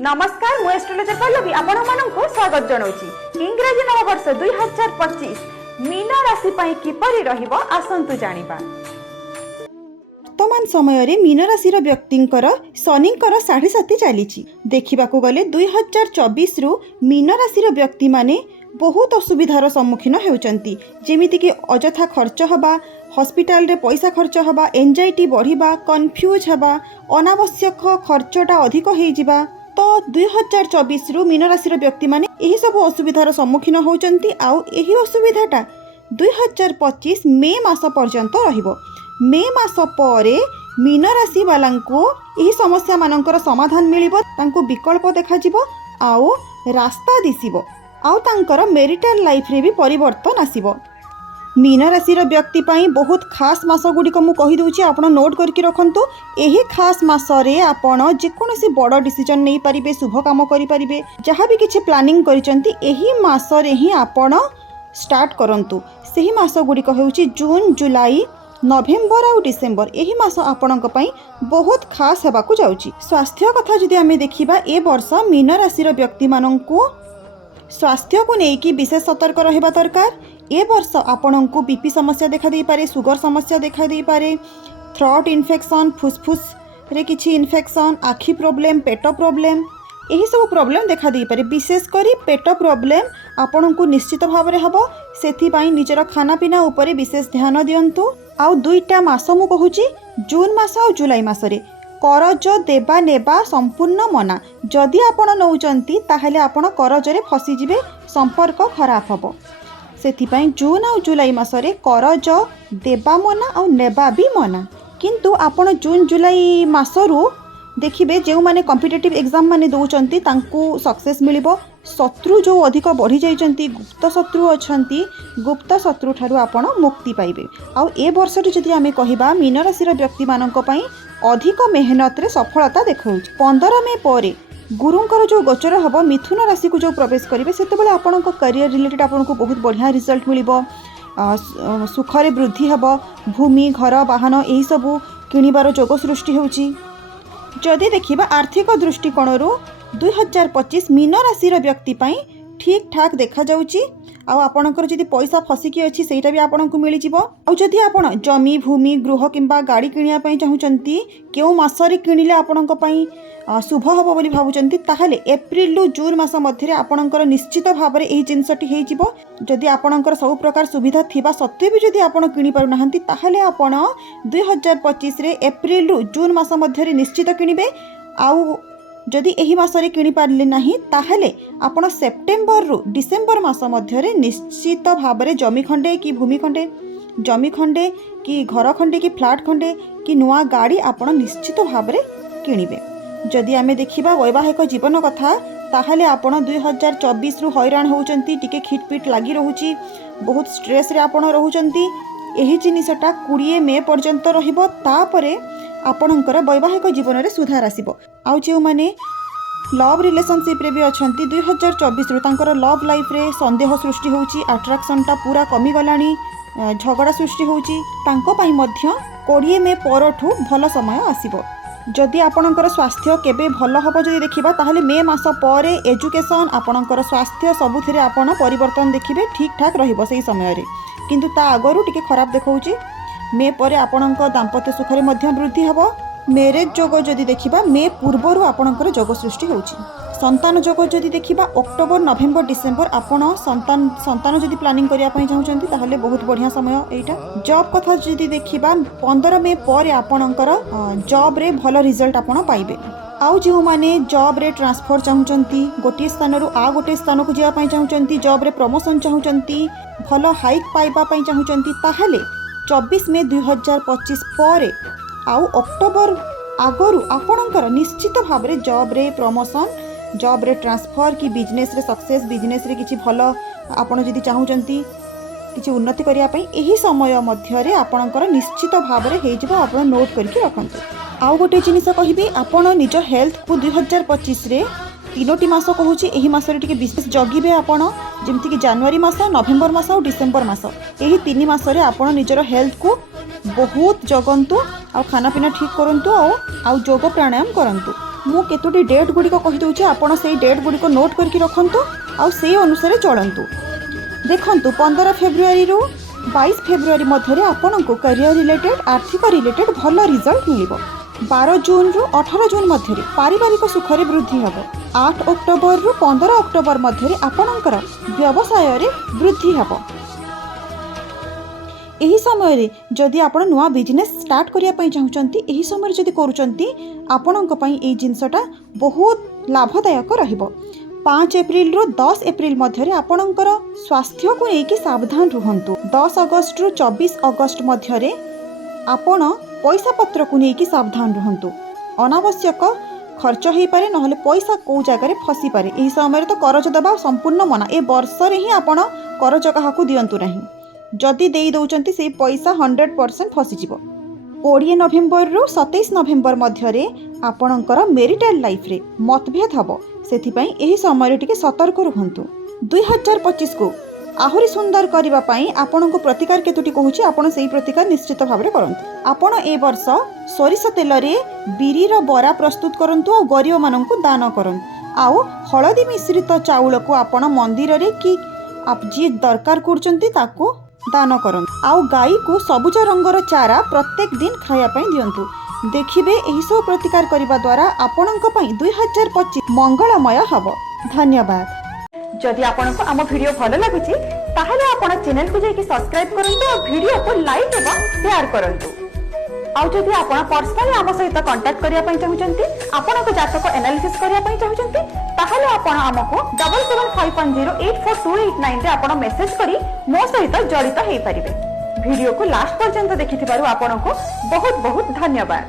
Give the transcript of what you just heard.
नमस्कार मु एस्ट्रोलॉजर पल्लवी आपण माननकु स्वागत जणाउछि। इंग्रजी नववर्ष 2025 मीन राशि पई किपरि रहिबो आसंतु जानिबा। वर्तमान समय रे मीन राशि व्यक्तिंकर शनिंकर 7.5 चली देखा गले 2024 रु मीन राशि व्यक्ति माने बहुत असुविधार सम्मुखीन होउचंती, जेमिति कि अजथा खर्च हवा, हॉस्पिटल रे पैसा खर्च हवा, एंजाइटी बढ़िबा, कन्फ्यूज हवा, अनावश्यक खर्चटा अधिक हो जिबा। तो 2024 रु मीन राशि व्यक्ति माने एही सब असुविधार सम्मुखीन होउचंती। आउ एही असुविधाटा 2025 मे मास पर्यंत रहिबो। मे मास परे मीन राशि वालांको एही समस्या मानकर समाधान मिलिबो, तांको विकल्प देखा जिवो, आउ रास्ता दिसिबो, आउ तांकर मेरिटल लाइफ रे भी परिवर्तन आसीबो। मीन राशि व्यक्ति पाई बहुत खास मास गुड़िक मु कहि दउछि, आपण नोट करके रखंतु। एही खास मास रे आपण जेकोनोसी बड़ डिसीजन नै परिबे, शुभ काम करि परिबे, जहाँ भी किछि प्लानिंग करिसंती एही मास रे ही आपण स्टार्ट करंतु। सेही मास गुड़िक हेउछि जून, जुलाई, नवेम्बर और डिसेम्बर। एही मास आपणक पई बहुत खास हेबाकु जाउछि। स्वास्थ्य कथा जदि आमे देखिबा, ए वर्ष मीन राशि व्यक्ति माननकु स्वास्थ्य को लेकिन विशेष सतर्क रहिबा दरकार। ए वर्ष आपणकु बीपी समस्या देखा दे पारे, सुगर समस्या देखा दे पारे, थ्रोट इन्फेक्शन, फुसफुस रे किछि इन्फेक्शन, आखि प्रॉब्लम, पेट प्रॉब्लम, यही सब प्रॉब्लम देखा दे पारे। विशेष करी पेट प्रॉब्लम आपणकु निश्चित भाव रे हबो, सेथि पई निजर खाना पीना ऊपर विशेष ध्यान दियंतु। आउ दुईटा मास मु कहूची, जून मास और जुलाई मास रे करज देबा नेबा संपूर्ण मना। जदि आपण नौचंती ताहले आपण करजरे फसी जिवे, संपर्क खराब हबो। सेथिपाई जून और जुलाई मासरे करज देबा मना और नेबा भी मना। किंतु आपण जून जुलाई मासरू देखिबे जो माने कॉम्पिटिटिव एग्जाम माने दउचंती तांकू सक्सेस मिलिबो। शत्रु जो अधिक बढ़ी जाइचंती, गुप्त शत्रु अछंती, गुप्त शत्रु ठारू आपण मुक्ति पाइबे। आउ ए वर्षटी जदि आमे कहिबा मीन राशि व्यक्ति मानक पई अधिक मेहनत रे सफलता देखौछि। 15 मे परे गुरुंकर जो गोचर हबो मिथुन राशि को जो प्रवेश करिवे, सेतेबेले आपणक करियर रिलेटेड आपनको बहुत बढ़िया रिजल्ट मिलिबो। सुख रे वृद्धि हबो, भूमि घर वाहन एही सब किनिबार जोग सृष्टि होउछि। जदि देखिबा आर्थिक दृष्टिकोणरू 2025 मीन राशि व्यक्ति पाई ठीक ठाक देखा जाउछि। आउ आपणकर जदि पैसा फसिकी अछि सेटा भी आपणको मिलि जिवो। आउ जदि आपण जमी भूमि गृह किंबा गाड़ी किनिया पई चाहुचंती, केउ मासरे किनिले आपणको पई शुभ हबो बोली भाबुचंती, ताहाले एप्रिल रु जून मास मध्यरे आपणकर निश्चित भाबरे एही जिंसटी हेइ जिवो। जदि आपणकर सब प्रकार सुविधा थिबा सत्वे भी जदि आपण किनि पारु नाहंती, ताहाले आपण 2025 रे एप्रिल रु जून मास मध्यरे निश्चित किनिबे। आउ जदि एही मासरे किनि पारले नाही, ताहाले आपण सेप्टेम्बर रु डिसेम्बर मास मध्यरे निश्चित भाबरे जमी खंडे कि भूमि खंडे, जमी खंडे कि घर खंडे कि फ्लैट खंडे कि नुआ गाड़ी आपण निश्चित भाबरे किनिबे। जदि आमे देखिबा वैवाहिक जीवन कथा, ताहाले आपण 2024 रु हैरान होउचंती, टिके खिटपिट लागि रहुची, बहुत स्ट्रेस रे आपण रहुचंती। एही जिनिसटा 20 मे पर्यंत रहिबो। तापरे आपणकर वैवाहिक जीवन रे सुधार आसीबो। आउ जे माने लव रिलेशनशिप रे भी अछंती, 2024 रु तांकर लव लाइफ रे संदेह सृष्टि होउची, अट्रैक्शनटा पूरा कमी गलानी, झगड़ा सृष्टि होउची, तांको पाई मध्य 20 मे परठू भल समय आसीबो। जदि आपणकर स्वास्थ्य केबे भल हबो जदि देखिबा, ताहले मे मास परे एजुकेशन आपणकर स्वास्थ्य सबुथिरे आपण परिवर्तन देखिबे, ठीक ठाक रहिबो सेही समय रे। किंतु ता आगरु टिके खराब देखौची। मे परे आपणक दाम्पत्य सुख रे मध्य वृद्धि हबो। मैरेज जोग जदि देखिबा, मे पूर्वरु आपणकर जोग सृष्टि होउची। संतान जोग जदि देखिबा, अक्टोबर नवेम्बर डिसेम्बर आपण संतान जदि प्लानिंग करिया पई चाहुचंती, ताहले बहुत बढ़िया समय एटा। जॉब कथा जदि देखिबा, 15 मे परे आपणकर जॉब रे भल रिजल्ट आपण पाइबे। आउ जो माने जॉब रे ट्रांसफर चाहुचंती, गोटे स्थान रु आ गोटे स्थान को जिया पई चाहुचंती, जॉब रे प्रमोशन चाहुचंती, भल हाइक पाइबा पई चाहुचंती, ताहले 24 मे 2025 परे आउ अक्टोबर आगरु आपणकर निश्चित भाबरे जॉब रे प्रमोशन, जॉब रे ट्रांसफर कि बिजनेस रे सक्सेस, बिजनेस रे किछि भल आपण जदि चाहुचंती किछि उन्नति करिया पई, एही समय मध्य रे आपणकर निश्चित भाबरे हेइ जिवो। आपण नोट करके रखंतु। आउ गोटे जिनिस कहिबी, आपण निज हेल्थ को 2025 रे 3टी मास कहूची, एही मासरे टिके विशेष जगिबे आपण, जेमति कि जनवरी मास, नवेम्बर मास और डिसेम्बर मास। एही 3 मासरे आपण निजर हेल्थ को बहुत जगंतु, आ खाना पीना ठीक करंतु, आ जोग प्राणायाम करंतु। ମୁଁ କେତୋଟି ଡେଟ୍ ଗୁଡ଼ିକ କହିଦେଉଛି, ଆପଣ ସେଇ ଡେଟ୍ ଗୁଡ଼ିକ ନୋଟ୍ କରିକି ରଖନ୍ତୁ ଆଉ ସେଇ ଅନୁସାରେ ଚଳନ୍ତୁ। ଦେଖନ୍ତୁ 15 ଫେବୃଆରୀରୁ 22 ଫେବୃଆରୀ ମଧ୍ୟରେ ଆପଣଙ୍କୁ କ୍ୟାରିୟର ରିଲେଟେଡ୍ ଆର୍ଥିକ ରିଲେଟେଡ୍ ଭଲ ରିଜଲ୍ଟ ମିଳିବ। 12 ଜୁନ୍ରୁ 18 ଜୁନ୍ ମଧ୍ୟରେ ପାରିବାରିକ ସୁଖରେ ବୃଦ୍ଧି ହେବ। 8 ଅକ୍ଟୋବରରୁ 15 ଅକ୍ଟୋବର ମଧ୍ୟରେ ଆପଣଙ୍କର ବ୍ୟବସାୟରେ ବୃଦ୍ଧି ହେବ। ଏହି ସମୟରେ ଯଦି ଆପଣ ନୂଆ ବିଜନେସ୍ ଷ୍ଟାର୍ଟ କରିବା ପାଇଁ ଚାହୁଁଛନ୍ତି, ଏହି ସମୟରେ ଯଦି କରୁଛନ୍ତି, ଆପଣଙ୍କ ପାଇଁ ଏହି ଜିନିଷଟା ବହୁତ ଲାଭଦାୟକ ରହିବ। 5 ଏପ୍ରିଲରୁ 10 ଏପ୍ରିଲ ମଧ୍ୟରେ ଆପଣଙ୍କର ସ୍ୱାସ୍ଥ୍ୟକୁ ନେଇକି ସାବଧାନ ରୁହନ୍ତୁ। 10 ଅଗଷ୍ଟରୁ 24 ଅଗଷ୍ଟ ମଧ୍ୟରେ ଆପଣ ପଇସା ପତ୍ରକୁ ନେଇକି ସାବଧାନ ରୁହନ୍ତୁ। ଅନାବଶ୍ୟକ ଖର୍ଚ୍ଚ ହୋଇପାରେ, ନହେଲେ ପଇସା କେଉଁ ଜାଗାରେ ଫସିପାରେ। ଏହି ସମୟରେ ତ କରଜ ଦେବା ସମ୍ପୂର୍ଣ୍ଣ ମନା। ଏ ବର୍ଷରେ ହିଁ ଆପଣ କରଜ କାହାକୁ ଦିଅନ୍ତୁ ନାହିଁ। ଯଦି ଦେଇ ଦେଉଛନ୍ତି ସେଇ ପଇସା 100% ଫସିଯିବ। 20 ନଭେମ୍ବରରୁ 27 ନଭେମ୍ବର ମଧ୍ୟରେ ଆପଣଙ୍କର ମେରିଟାଲ ଲାଇଫ୍ରେ ମତଭେଦ ହେବ। ସେଥିପାଇଁ ଏହି ସମୟରେ ଟିକେ ସତର୍କ ରୁହନ୍ତୁ। 2025କୁ ଆହୁରି ସୁନ୍ଦର କରିବା ପାଇଁ ଆପଣଙ୍କୁ ପ୍ରତିକାର କେତୋଟି କହୁଛି, ଆପଣ ସେହି ପ୍ରତିକାର ନିଶ୍ଚିତ ଭାବରେ କରନ୍ତୁ। ଆପଣ ଏ ବର୍ଷ ସୋରିଷ ତେଲରେ ବିରିର ବରା ପ୍ରସ୍ତୁତ କରନ୍ତୁ ଆଉ ଗରିବମାନଙ୍କୁ ଦାନ କରନ୍ତୁ। ଆଉ ହଳଦୀ ମିଶ୍ରିତ ଚାଉଳକୁ ଆପଣ ମନ୍ଦିରରେ କି ଯିଏ ଦରକାର କରୁଛନ୍ତି ତାକୁ ଦାନ କରନ୍ତୁ। ଆଉ ଗାଈକୁ ସବୁଜ ରଙ୍ଗର ଚାରା ପ୍ରତ୍ୟେକ ଦିନ ଖାଇବା ପାଇଁ ଦିଅନ୍ତୁ। ଦେଖିବେ ଏହିସବୁ ପ୍ରତିକାର କରିବା ଦ୍ୱାରା ଆପଣଙ୍କ ପାଇଁ 2025 ମଙ୍ଗଳମୟ ହେବ। ଧନ୍ୟବାଦ। ଯଦି ଆପଣଙ୍କୁ ଆମ ଭିଡ଼ିଓ ଭଲ ଲାଗୁଛି ତାହେଲେ ଆପଣ ଚ୍ୟାନେଲକୁ ଯାଇକି ସବସ୍କ୍ରାଇବ୍ କରନ୍ତୁ ଆଉ ଭିଡ଼ିଓକୁ ଲାଇକ୍ ଏବଂ ସେୟାର କରନ୍ତୁ। ଆଉ ଯଦି ଆପଣ ପର୍ସନାଲି ଆମ ସହିତ କଣ୍ଟାକ୍ଟ କରିବା ପାଇଁ ଚାହୁଁଛନ୍ତି, ଆପଣଙ୍କ ଜାତକ ଆନାଲିସିସ୍ କରିବା ପାଇଁ ଚାହୁଁଛନ୍ତି, ତାହେଲେ ଆପଣ ଆମକୁ 7751084289 ରେ ଆପଣ ମେସେଜ କରି ମୋ ସହିତ ଜଡ଼ିତ ହୋଇପାରିବେ। ଭିଡ଼ିଓକୁ ଲାଷ୍ଟ ପର୍ଯ୍ୟନ୍ତ ଦେଖିଥିବାରୁ ଆପଣଙ୍କୁ ବହୁତ ବହୁତ ଧନ୍ୟବାଦ।